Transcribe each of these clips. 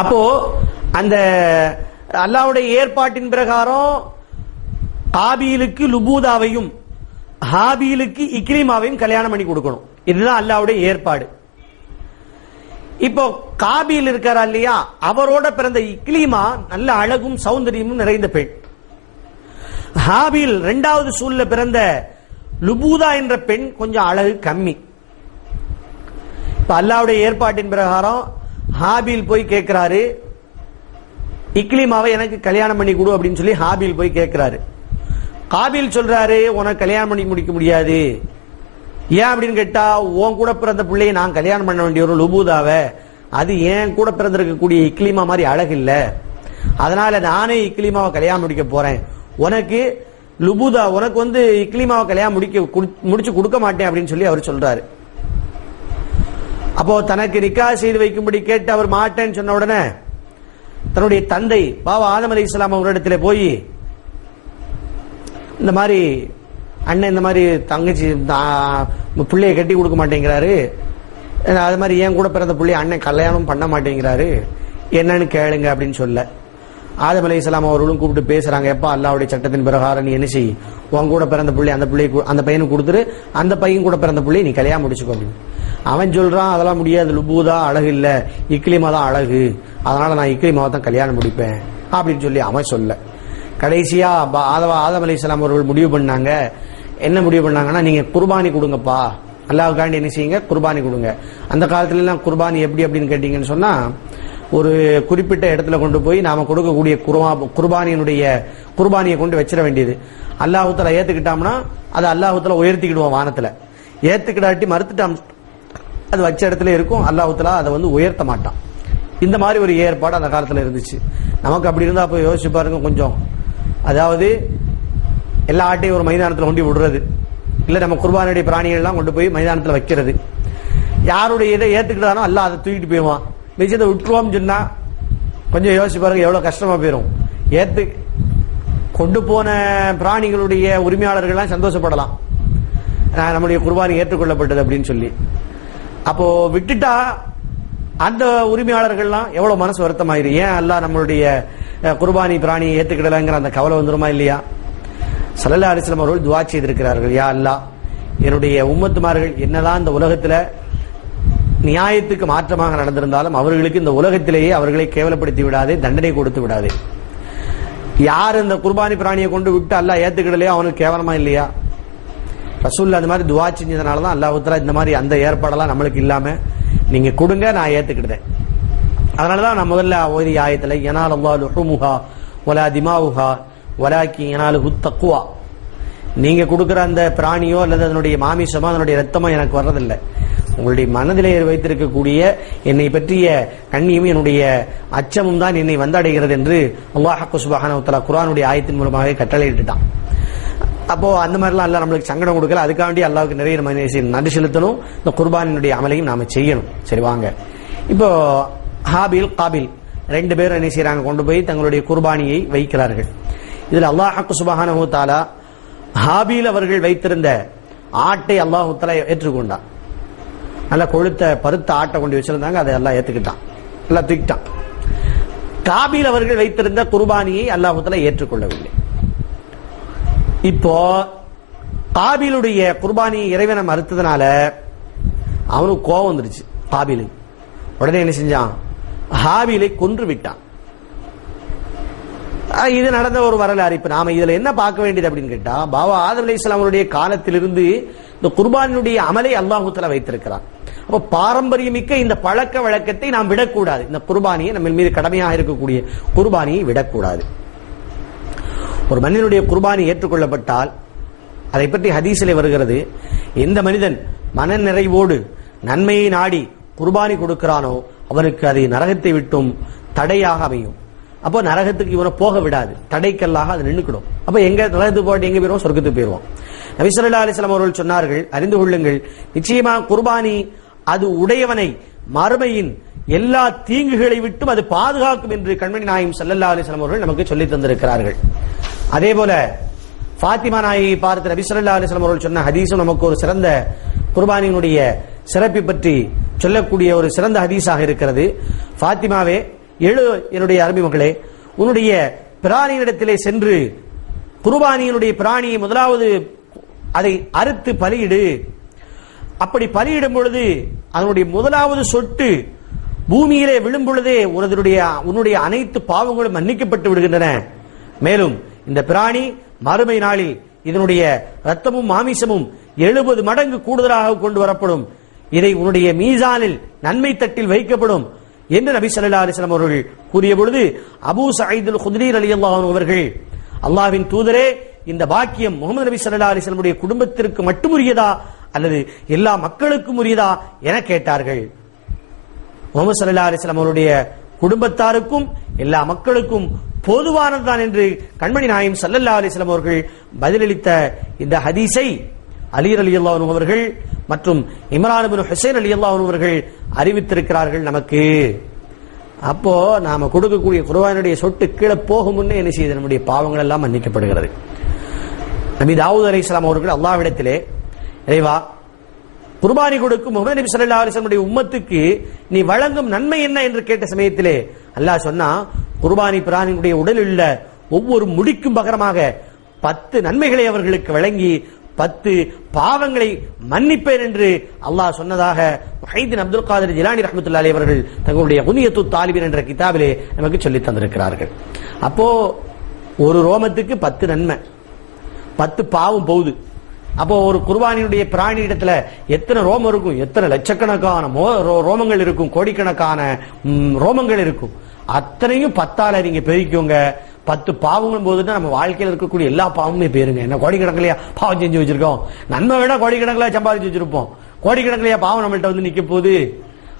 அப்போ அந்த அல்லாஹ்வுடைய ஏற்பாட்டின் பிரகாரம் காபீலுக்கு லுபூதாவையும் ஹாபீலுக்கு இக்ரீமாவையும் கல்யாணம் பண்ணி கொடுக்கணும். இதுதான் அல்லாஹ்வுடைய ஏற்பாடு. இப்போ காபீல் இருக்காரா இல்லையா, அவரோட பிறந்த இக்லீமா நல்ல அழகும் சௌந்தரியமும் நிறைந்த பெண். ஹாபீல் இரண்டாவது சூழ்ல பிறந்த லுபூதா என்ற பெண் கொஞ்சம் அழகு கம்மி. இப்ப அல்லாஹ்வுடைய ஏற்பாட்டின் பிரகாரம் ஹாபீல் போய் கேட்கிறாரு, இக்லீமாவை எனக்கு கல்யாணம் பண்ணி கொடு அப்படின்னு சொல்லி ஹாபீல் போய் கேட்கிறாரு. காபீல் சொல்றாரு, உனக்கு கல்யாணம் பண்ணி முடிக்க முடியாது. ஏன் அப்படின்னு கேட்டா, உன் கூட பிறந்த பிள்ளையை நான் கல்யாணம் பண்ண வேண்டிய ஒரு லுபூதாவை, அது ஏன் கூட பிறந்திருக்கக்கூடிய இக்லீமா மாதிரி அழகு இல்ல, அதனால நானே இக்லீமாவை கல்யாணம் முடிக்க போறேன். உனக்கு லுபூதா, உனக்கு இக்லீமாவை கல்யாணம் முடிச்சு கொடுக்க மாட்டேன் அப்படின்னு சொல்லி அவர் சொல்றாரு. அப்போ தனக்கு நிக்கா செய்து வைக்கும்படி கேட்டு அவர் மாட்டேன்னு சொன்ன உடனே தன்னுடைய தந்தை பாபா ஆதம் அலைஹிஸ்ஸலாம் அவரிடத்துல போய், இந்த மாதிரி அண்ணன் இந்த மாதிரி தங்கச்சி பிள்ளைய கட்டி கொடுக்க மாட்டேங்கிறாரு, அது மாதிரி ஏன் கூட பிறந்த பிள்ளைய அண்ணன் கல்யாணம் பண்ண மாட்டேங்கிறாரு, என்னன்னு கேளுங்க அப்படின்னு சொல்ல ஆதம் அலைஹிஸ்ஸலாம் அவர்களும் கூப்பிட்டு பேசுறாங்க. எப்ப அல்லாஹ்வுடைய சட்டத்தின் பிரகாரம் நீ என்ன செய், உன் கூட பிறந்த பிள்ளை அந்த பையனுக்கு கொடுத்துரு, அந்த பையன் கூட பிறந்த பிள்ளை நீ கல்யாணம் முடிச்சுக்கோ அப்படின்னு. அவன் சொல்றான், அதெல்லாம் முடியாது, லுபூதா அழகு இல்ல, இக்லீமா தான் அழகு, அதனால நான் இக்லீமாவை தான் கல்யாணம் முடிப்பேன் அப்படின்னு சொல்லி அவன் சொல்ல, கடைசியா ஆதம் அலைஹிஸ்ஸலாம் அவர்கள் முடிவு பண்ணாங்க. என்ன முடிவு பண்ணாங்கன்னா, நீங்க குர்பானி கொடுங்கப்பா, அல்லாஹ்வுக்காண்டி என்ன செய்யுங்க, குர்பானி கொடுங்க. அந்த காலத்துல எல்லாம் குர்பானி எப்படி அப்படின்னு கேட்டீங்கன்னு சொன்னா, ஒரு குறிப்பிட்ட இடத்துல கொண்டு போய் நாம கொடுக்கக்கூடிய குர்பானியை கொண்டு வச்சிட வேண்டியது. அல்லாஹ் தஆலா ஏத்துக்கிட்டாம்னா அது அல்லாஹ் தஆலா உயர்த்திக்கிடுவான் வானத்துல, ஏத்துக்கிடாட்டி மறுத்துட்டாம் அது வச்ச இடத்துல இருக்கும், அல்லாஹ் தஆலா அதை உயர்த்த மாட்டான். இந்த மாதிரி ஒரு ஏற்பாடு அந்த காலத்துல இருந்துச்சு. நமக்கு அப்படி இருந்தா அப்ப யோசிச்சு பாருங்க கொஞ்சம். அதாவது எல்லா ஆட்டையும் ஒரு மைதானத்தில் கொண்டு விடுறது, இல்ல நம்ம குர்பானுடைய பிராணிகள் எல்லாம் கொண்டு போய் மைதானத்தில் வைக்கிறது. யாருடைய இதை ஏத்துக்கிட்டானோ அல்ல அதை தூக்கிட்டு போயிடுவான். மிச்சத்தை விட்டுருவோம் சொன்னா கொஞ்சம் யோசிச்சு பாருங்க எவ்வளவு கஷ்டமா போயிடும். கொண்டு போன பிராணிகளுடைய உரிமையாளர்கள்லாம் சந்தோஷப்படலாம், நம்முடைய குர்பானி ஏற்றுக்கொள்ளப்பட்டது அப்படின்னு சொல்லி. அப்போ விட்டுட்டா அந்த உரிமையாளர்கள்லாம் எவ்வளவு மனசு வருத்தமாயிரு, ஏன் அல்லாஹ் நம்மளுடைய குர்பானி பிராணியை ஏத்துக்கிடலங்கிற அந்த கவலை வந்துருமா இல்லையா? ஸல்லல்லாஹு அலைஹி வஸல்லம் அவர்கள் துஆ செய்திருக்கிறார்கள், யா அல்லாஹ் என்னுடைய உம்மத்துமார்கள் என்னதான் இந்த உலகத்துல நியாயத்துக்கு மாற்றமாக நடந்திருந்தாலும் அவர்களுக்கு இந்த உலகத்திலேயே அவர்களை கேவலப்படுத்தி விடாதே, தண்டனை கொடுத்து விடாதே. யார் இந்த குர்பானி பிராணியை கொண்டு விட்டு அல்லாஹ் ஏத்துக்கிடலையோ அவனுக்கு கேவலமா இல்லையா? ரசூல் அந்த மாதிரி துஆ செஞ்சதுனாலதான் அல்லாஹ் தஆலா இந்த மாதிரி அந்த ஏற்பாடெல்லாம் நம்மளுக்கு இல்லாம நீங்க கொடுங்க, நான் ஏத்துக்கிட்டேன். அதனாலதான் நான் முதல்ல ஓதிய ஆயத்துல யனாலல்லாஹு லுஹுமுஹா வலா திமாவுஹா வலாக்கின் யனாலுஹு தக்வா, நீங்க கொடுக்கிற அந்த பிராணியோ அல்லது அதனுடைய மாமிசமோ அதனுடைய ரத்தமோ எனக்கு வர்றதில்லை, உங்களுடைய மனதிலே வைத்திருக்கக்கூடிய என்னை பற்றிய கண்ணியும் என்னுடைய அச்சமும் தான் என்னை வந்தடைகிறது என்று அல்லாஹ் சுப்ஹானஹு வ தஆலா குர்ஆனுடைய ஆயத்தின் மூலமாக கட்டளையிட்டுட்டான். அப்போ அந்த மாதிரிலாம் அல்லாஹ் நம்மளுக்கு சங்கடம் கொடுக்கல, அதுக்காண்டி அல்லாஹ்வுக்கு நிறைய நம்ம நன்றி செலுத்தணும், இந்த குர்பானினுடைய அமலையும் நாம செய்யணும். சரி வாங்க, இப்போ ஹாபில் காபில் ரெண்டு பேரும் என்ன செய்யறாங்க, கொண்டு போய் தங்களுடைய குர்பானியை வைக்கிறார்கள். இதுல அல்லாஹ் சுப்ஹானஹு வ தஆலா ஹாபில் அவர்கள் வைத்திருந்த ஆட்டை அல்லாஹ் தஆலா ஏற்றுக்கொண்டான். நல்ல கொழுத்த பருத்த ஆட்டை கொண்டு வச்சிருந்தாங்க, அதை எல்லாம் ஏத்துக்கிட்டான், எல்லாம் தூக்கிட்டான். காபில் அவர்கள் வைத்திருந்த குர்பானியை அல்லாஹ் தஆலா ஏற்றுக்கொள்ளவில்லை. இப்போ காபிலுடைய குர்பானியை இறைவனை மறுத்ததுனால அவனுக்கு கோபம் வந்துருச்சு காபிலை. உடனே என்ன செஞ்சான், ஹாபிலை கொன்று விட்டான். இது நடந்த ஒரு வரலாறு. இப்ப நாம இதுல என்ன பார்க்க வேண்டியது அப்படின்னு கேட்டா, பாபா ஆதம் அலைஹிஸ்ஸலாம் அவருடைய காலத்திலிருந்து இந்த குர்பானியுடைய அமலை அல்லாஹ் தஆலா வைத்திருக்கிறார். அப்ப பாரம்பரியமிக்க இந்த பழக்க வழக்கத்தை நாம் விடக்கூடாது. இந்த குர்பானியை நம்ம மீது கடமையாக இருக்கக்கூடிய குர்பானியை விடக்கூடாது. ஒரு மனிதனுடைய குர்பானி ஏற்றுக்கொள்ளப்பட்டால் அதை பற்றி ஹதீஸிலே வருகிறது, எந்த மனிதன் மன நிறைவோடு நன்மையை நாடி குர்பானி கொடுக்கிறானோ அவனுக்கு அதை நரகத்தை விட்டும் தடையாக அமையும். அப்போ நரகத்துக்கு இவனை போக விடாது, தடைக்கல்லாக அது நின்றுக்கிடும். அப்ப எங்க நரகத்துக்கு போயிட்டு எங்க போயிருவோம், சொர்க்கத்துக்கு போயிருவோம். நபி ஸல்லல்லாஹு அலைஹி வஸல்லம் அவர்கள் சொன்னார்கள், அறிந்து கொள்ளுங்கள், நிச்சயமாக குர்பானி அது உடையவனை மறுமையின் எல்லா தீங்குகளை விட்டும் அது பாதுகாக்கும் என்று கண்மணி நாயகம் ஸல்லல்லாஹு அலைஹி வஸல்லம் அவர்கள் நமக்கு சொல்லி தந்திருக்கிறார்கள். அதே போல ஃபாத்திமா நாயகி பார்த்து நபி ஸல்லல்லாஹு அலைஹி வஸல்லம் அவர்கள் சொன்ன ஹதீஸும் நமக்கு ஒரு சிறந்த குர்பானியினுடைய சிறப்பை பற்றி சொல்லக்கூடிய ஒரு சிறந்த ஹதீஸாக இருக்கிறது. ஃபாத்திமாவே, எழு என்னுடைய அரபி மகளே, உன்னுடைய பிராணியிடத்திலே சென்று குர்பானியினுடைய பிராணியை முதலாவது அதை அறுத்து பலியிடு. அப்படி பலியிடும் பொழுது அதனுடைய முதலாவது சொட்டு பூமியிலே விழும் பொழுதே உன்னுடைய அனைத்து பாவங்களும் மன்னிக்கப்பட்டு விடுகின்றன. மேலும் இந்த பிராணி மறுமை நாளில் இதனுடைய ரத்தமும் மாமிசமும் 70 மடங்கு கூடுதலாக கொண்டு வரப்படும். இதை உன்னுடைய மீசானில் நன்மை தட்டில் வைக்கப்படும் என்று நபி ஸல்லல்லாஹு அலைஹி வஸல்லம் அவர்கள் கூறிய பொழுது அபூ சயீத் அல்-குத்ரி ரலியல்லாஹு அன்ஹு அவர்கள், அல்லாஹ்வின் தூதரே, இந்த பாக்கியம் முகமது நபி ஸல்லல்லாஹு அலைஹி வஸல்லம் உடைய குடும்பத்திற்கு மட்டும் உரியதா அல்லது எல்லா மக்களுக்கும் உரியதா என கேட்டார்கள். முகமது ஸல்லல்லாஹு அலைஹி வஸல்லம் அவருடைய குடும்பத்தாருக்கும் எல்லா மக்களுக்கும் பொதுவானதுதான் என்று கண்மணி நாயகம் ஸல்லல்லாஹு அலைஹி வஸல்லம் அவர்கள் பதிலளித்த இந்த ஹதீஸை அலி ரலியல்லாஹு அன்ஹு அவர்கள் மற்றும் இம்ரான் இப்னு ஹுசைன் ரலியல்லாஹு அன்ஹு அவர்கள் அறிவித்திருக்கிறார்கள் நமக்கு. அப்போ நாம கொடுக்கக்கூடிய குர்பானுடைய சொட்டு கீழே போகும் முன்னே என்ன செய்யுது? நம்முடைய பாவங்கள் எல்லாம் மன்னிக்கப்படுகிறது. நபி தாவூத் அலைஹிஸ்ஸலாம் அவர்கள் அல்லாஹ்விடத்திலே, இறைவா, குர்பானி கொடுக்கும் முஹம்மது நபி ஸல்லல்லாஹு அலைஹி வஸல்லம் உம்மத்துக்கு நீ வழங்கும் நன்மை என்ன என்று கேட்ட சமயத்திலே அல்லாஹ் சொன்னா, குர்பானி பிராணியுடைய உடலில் உள்ள ஒவ்வொரு முடிக்கும் பகரமாக 10 நன்மைகளை அவர்களுக்கு வழங்கி 10 பாவங்களை மன்னிப்பேன் என்று அல்லாஹ் சொன்னதாக முஹைதீன் அப்துல் காதிர் ஜிலானி ரஹ்மத்துல்லாஹி அலைஹி அவர்கள் தங்களுடைய குனியத்துத் தாலிபின் என்ற கிதாபிலே நமக்கு சொல்லி தந்திருக்கிறார்கள். அப்போ ஒரு ரோமத்துக்கு 10 நன்மை, 10 பாவம் போகுது. அப்போ ஒரு குர்பானியுடைய பிராணி இடத்துல எத்தனை ரோமம் இருக்கும்? எத்தனை லட்சக்கணக்கான ரோமங்கள் இருக்கும், கோடிக்கணக்கான ரோமங்கள் இருக்கும். அத்தனையும் 10ஆல நீங்க பெருக்கிக்கோங்க. 10 பாவங்களும் போதுன்னா நம்ம வாழ்க்கையில் இருக்கக்கூடிய எல்லா பாவமுமே பேருங்க. என்ன கோடிக்கணக்கிலையா பாவம் செஞ்சு வச்சிருக்கோம்? நன்மை வேணா கோடிக்கணக்கில் சம்பாதிச்சு வச்சிருப்போம். கோடிக்கணக்கிலையா பாவம் நம்மள்ட்ட வந்து நிக்க போகுது?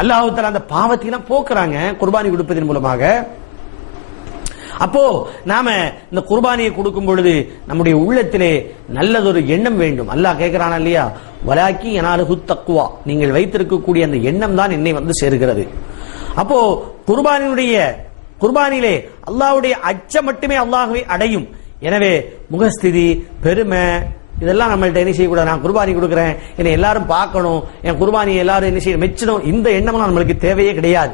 அல்லாஹ் தஆலா அந்த பாவத்தையெல்லாம் போக்குறாங்க குர்பானி கொடுப்பதன் மூலமாக. அப்போ நாம இந்த குர்பானியை கொடுக்கும் பொழுது நம்முடைய உள்ளத்திலே நல்லதொரு எண்ணம் வேண்டும். அல்லாஹ் கேட்கிறானா இல்லையா, வலாக்கி யனாலுஹு தக்வா, நீங்கள் வைத்திருக்கக்கூடிய அந்த எண்ணம் தான் என்னை வந்து சேருகிறது. அப்போ குர்பானிலே அல்லாஹ்வுடைய அச்சம் மட்டுமே அல்லாஹ்வை அடையும். எனவே முகஸ்திதி, பெருமை இதெல்லாம் நம்மள்ட்ட என்ன செய்யக்கூடாது? நான் குர்பானி கொடுக்கிறேன், என்னை எல்லாரும் பார்க்கணும், என் குர்பானியை எல்லாரும் என்ன செய்ய மெச்சணும், இந்த எண்ணம்லாம் நம்மளுக்கு தேவையே கிடையாது.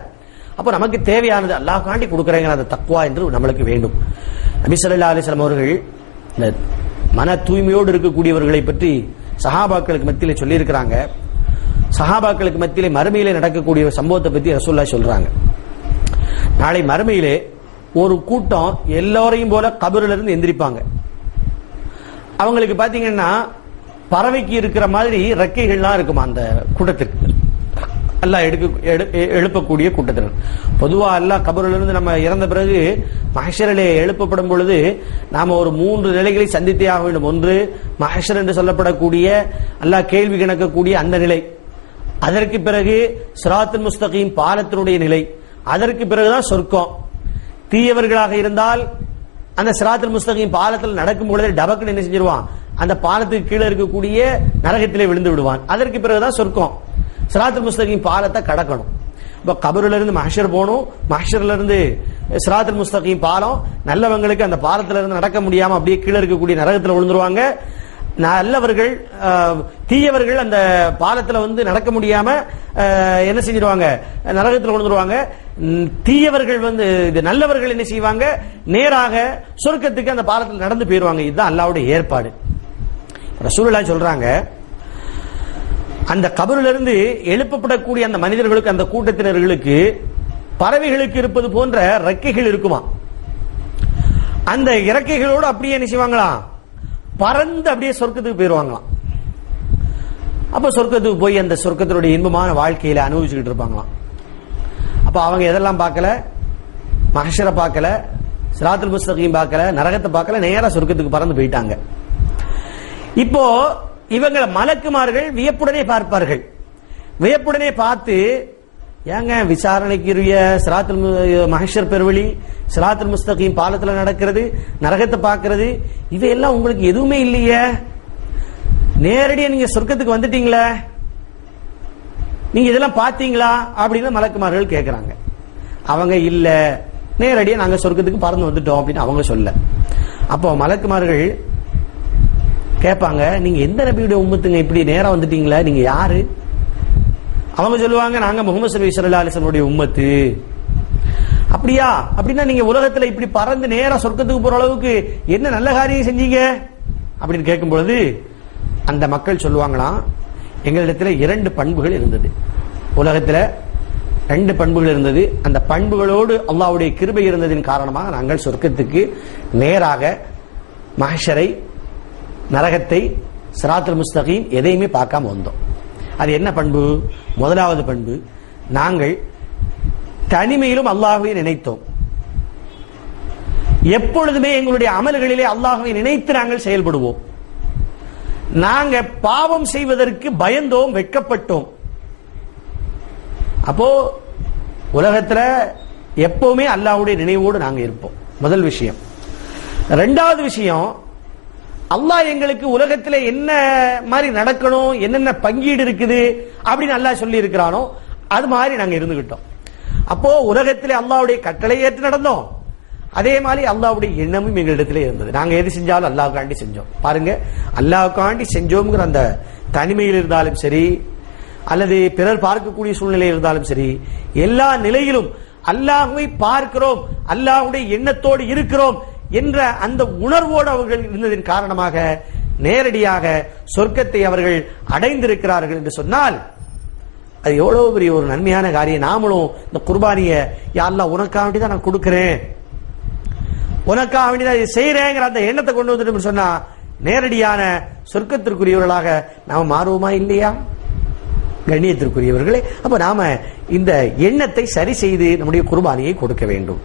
அப்போ நமக்கு தேவையானது அல்லாஹ்காண்டி கொடுக்குறேங்கிற அந்த தக்வா என்று நம்மளுக்கு வேண்டும். நபி ஸல்லல்லாஹு அலைஹி வஸல்லம் அவர்கள் இந்த மன தூய்மையோடு இருக்கக்கூடியவர்களை பற்றி சஹாபாக்களுக்கு மத்தியிலே சொல்லி இருக்கிறாங்க. சஹாபாக்களுக்கு மத்தியிலே மறுமையிலே நடக்கக்கூடிய சம்பவத்தை பத்தி ரசூலுல்லாஹ் சொல்றாங்க. நாளை மறுமையிலே ஒரு கூட்டம் எல்லோரையும் போல கபரில் இருந்து எந்திரிப்பாங்க. அவங்களுக்கு பாத்தீங்கன்னா பறவைக்கு இருக்கிற மாதிரி ரெக்கைகள்லாம் இருக்குமா அந்த கூட்டத்திற்கு, அல்லாஹ் எழுப்பக்கூடிய கூட்டத்தினர். பொதுவா அல்லாஹ் கபரிலிருந்து நம்ம இறந்த பிறகு மஹ்ஷரிலே எழுப்பப்படும் பொழுது நாம ஒரு 3 நிலைகளை சந்தித்தே ஆக வேண்டும். ஒன்று மஹ்ஷர் என்று சொல்லப்படக்கூடிய அல்லாஹ் கேள்வி கணக்கக்கூடிய அந்த நிலை, அதற்கு பிறகு சிராத்துல் முஸ்தகீம் பாலத்தினுடைய நிலை, அதற்கு பிறகுதான் சொர்க்கம். தீயவர்களாக இருந்தால் அந்த சிராத்துல் முஸ்தகீம் பாலத்தில் நடக்கும் பொழுது டபக்குன்னு என்ன செஞ்சிருவான்? அந்த பாலத்துக்கு கீழே இருக்கக்கூடிய நரகத்திலே விழுந்து விடுவான். அதற்கு பிறகுதான் சொர்க்கம். சிராத்துல் முஸ்தகீம் பாலத்தை கடக்கணும். இப்ப கபருல இருந்து மஹ்ஷர் போகணும், மஹ்ஷர்ல இருந்து சிராத்துல் முஸ்தகீம் பாலம். நல்லவங்களுக்கு அந்த பாலத்துல இருந்து நடக்க முடியாம அப்படியே கீழே இருக்கக்கூடிய நரகத்துல விழுந்துருவாங்க. நல்லவர்கள் தீயவர்கள் அந்த பாலத்துல வந்து நடக்க முடியாம என்ன செஞ்சிருவாங்க? நரகத்தில் விழுந்துருவாங்க. தீயவர்கள் வந்து நல்லவர்கள் என்ன செய்வாங்க? நேராக சொர்க்கத்துக்கு அந்த பாலத்தில் நடந்து போயிருவாங்க. இதுதான் அல்லாஹ்வுடைய ஏற்பாடு. ரசூலுல்லாஹ் சொல்றாங்க, அந்த கபரிலிருந்து எழுப்பப்படக்கூடிய அந்த மனிதர்களுக்கு, அந்த கூட்டத்தினர்களுக்கு பறவைகளுக்கு இருப்பது போன்ற ரெக்கைகள் இருக்குமா. அந்த இறக்கைகளோடு அப்படியே என்ன செய்வாங்களாம்? பறந்து அப்படியே சொர்க்கத்துக்கு போயிருவாங்களாம். அப்ப சொர்க்கத்துக்கு போய் அந்த சொர்க்கத்தினுடைய இன்பமான வாழ்க்கையில அனுபவிச்சுக்கிட்டு இருப்பாங்களாம். அப்ப அவங்க எதெல்லாம் பார்க்கல? மஹ்ஷரை பார்க்கல, சிராத்துல் முஸ்தகீம் பார்க்கல, நரகத்தை பார்க்கல, நேரா சொர்க்கத்துக்கு பறந்து போயிட்டாங்க. இப்போ இவங்களை மலக்குமார்கள் வியப்புடனே பார்ப்பார்கள். வியப்புடனே பார்த்து, ஏங்க விசாரணைக்குரிய சிராத்துல் மஹ்ஷர் பெருவழி, சிராத்துல் முஸ்தகீம் பாலத்துல நடக்கிறது, நரகத்தை பார்க்கிறது, இவையெல்லாம் உங்களுக்கு எதுவுமே இல்லையே, நேரடியா நீங்க சொர்க்கத்துக்கு வந்துட்டீங்களே, நீங்க இதெல்லாம் பாத்தீங்களா அப்படின்னு மலக்குமார்கள் கேட்கிறாங்க. அவங்க இல்ல, நேரடியா நாங்க சொர்க்கத்துக்கு பறந்து வந்துட்டோம் அப்படின்னு அவங்க சொல்ல. அப்போ மலக்குமார்கள் கேட்பாங்க, நீங்க எந்த நபியுடைய உம்மத்துங்க, இப்படி நேரா வந்துட்டீங்களா, நீங்க யாரு? அவங்க சொல்லுவாங்க, நாங்க முஹம்மது ஸல்லல்லாஹு அலைஹி வஸல்லம் உம்மத்து. அப்படியா? அப்படின்னா நீங்க உலகத்துல இப்படி பறந்து நேரா சொர்க்கத்துக்கு போற அளவுக்கு என்ன நல்ல காரியம் செஞ்சீங்க அப்படின்னு கேட்கும் பொழுது அந்த மக்கள் சொல்லுவாங்களாம், எங்களிடத்துல 2 பண்புகள் இருந்தது. உலகத்துல 2 பண்புகள் இருந்தது. அந்த பண்புகளோடு அல்லாஹ்வுடைய கிருபை இருந்ததின் காரணமாக நாங்கள் சொர்க்கத்துக்கு நேராக மஹ்ஷரை, நரகத்தை, சிராத்துல் முஸ்தகீம் எதையுமே பார்க்காம வந்தோம். அது என்ன பண்பு? முதலாவது பண்பு, நாங்கள் தனிமையிலும் அல்லாஹ்வை நினைத்தோம். எப்பொழுதுமே எங்களுடைய அமல்களிலே அல்லாஹ்வை நினைத்து நாங்கள் செயல்படுவோம். நாங்க பாவம் செய்வதற்கு பயந்தோம், வெட்கப்பட்டோம். அப்போ உலகத்துல எப்பவுமே அல்லாஹ்வுடைய நினைவோடு நாங்க இருப்போம். முதல் விஷயம். இரண்டாவது விஷயம், அல்லாஹ் எங்களுக்கு உலகத்துல என்ன மாதிரி நடக்கணும், என்னென்ன பங்கீடு இருக்குது அப்படின்னு அல்லாஹ் சொல்லி இருக்கிறானோ அது மாதிரி நாங்க இருந்துகிட்டோம். அப்போ உலகத்திலே அல்லாஹ்வுடைய கட்டளை ஏற்று நடந்தோம். அதே மாதிரி அல்லாஹ்வுடைய எண்ணமும் எங்களிடத்திலே இருந்தது. நாங்க எது செஞ்சாலும் அல்லாஹ்வுக்காண்டி செஞ்சோம். பாருங்க, அல்லாஹ்வுக்காண்டி செஞ்சோம்ங்கிற அந்த தனிமையில் இருந்தாலும் சரி, அல்லது பிறர் பார்க்கக்கூடிய சூழ்நிலை இருந்தாலும் சரி, எல்லா நிலையிலும் அல்லாஹ்வை பார்க்கிறோம், அல்லாஹ்வுடைய எண்ணத்தோடு இருக்கிறோம் என்ற அந்த உணர்வோடு அவர்கள் இருந்ததின் காரணமாக நேரடியாக சொர்க்கத்தை அவர்கள் அடைந்திருக்கிறார்கள் என்று சொன்னால் அது எவ்வளவு பெரிய ஒரு நன்மையான காரியம். நாமளும் இந்த குர்பானியை யா அல்லாஹ் உனக்காக வேண்டி தான் நான் கொடுக்கிறேன், உனக்காக வேண்டி தான் செய்யறேங்கிற அந்த எண்ணத்தை கொண்டு வந்துட்டு சொன்னா நேரடியான சொர்க்கத்திற்குரியவர்களாக நாம மாறுவோமா இல்லையா? கண்ணியத்திற்குரியவர்களே, அப்ப நாம இந்த எண்ணத்தை சரி செய்து நம்முடைய குர்பானியை கொடுக்க வேண்டும்.